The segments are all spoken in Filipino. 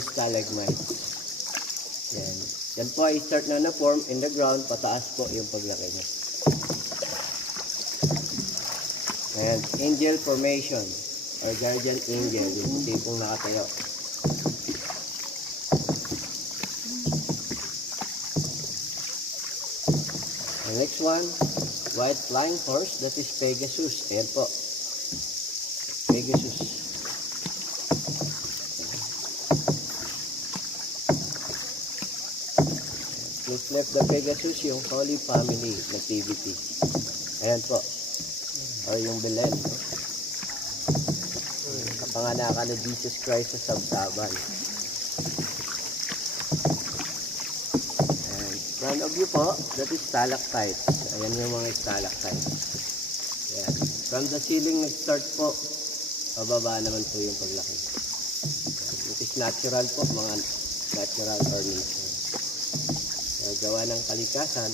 stalagmite. Yan. Yan po ay start na na-form in the ground. Pataas po yung paglaki niya. And angel formation or guardian angel. Yung tipong nakatayo. The next one, white flying horse, that is Pegasus. Ayan po. Pegasus. Please left the Pegasus, yung Holy Family Nativity. Ayan po. Or yung Belen. Kapanganakan ni Jesus Christ sa sabsaban. And front of you po, that is stalactites. Ayan yung mga stalactites. Ayan. From the ceiling nag-start po, pababa naman po yung paglaki. It is natural po, mga natural ornaments. Gawa ng kalikasan,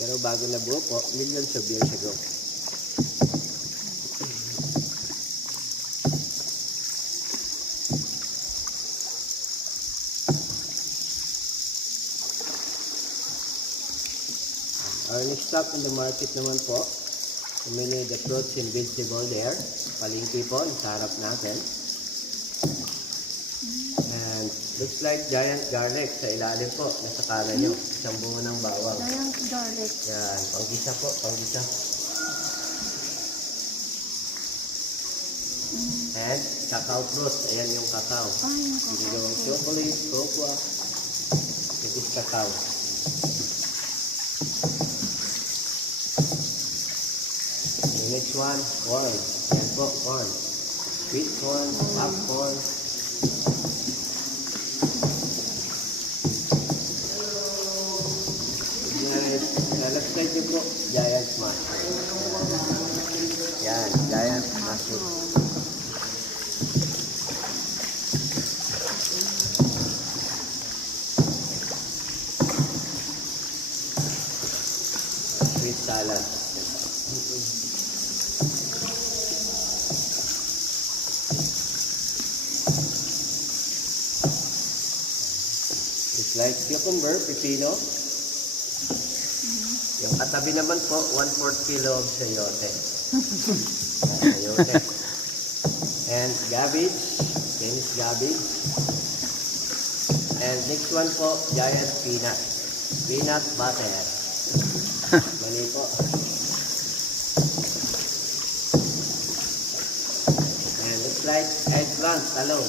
pero bago nabuo po, millions of years ago. Our next stop in the market naman po, many the fruits and vegetable there. Palengke po, sa harap natin. And looks like giant garlic sa ilalim po, nasa kanan nyo. Isang bungo ng bawang. Giant garlic. Yan, panggisa po, panggisa. And cacao fruit, ayan yung cacao. Ay, yung Ginagawang chocolate, cocoa. It is cacao. The next one, corn. Yan po, corn. Sweet corn, popcorn. Lalagtay niyo po, giant mushroom. Yan, giant mushroom. Sweet salad. It's like cucumber, pepino. Yung katabi naman po, 1/4 kilo of sayote. Sayote. And cabbage, Chinese cabbage. And next one po, giant peanut. Peanut butter. Mali po. And looks like eggplant, talong.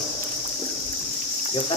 Yung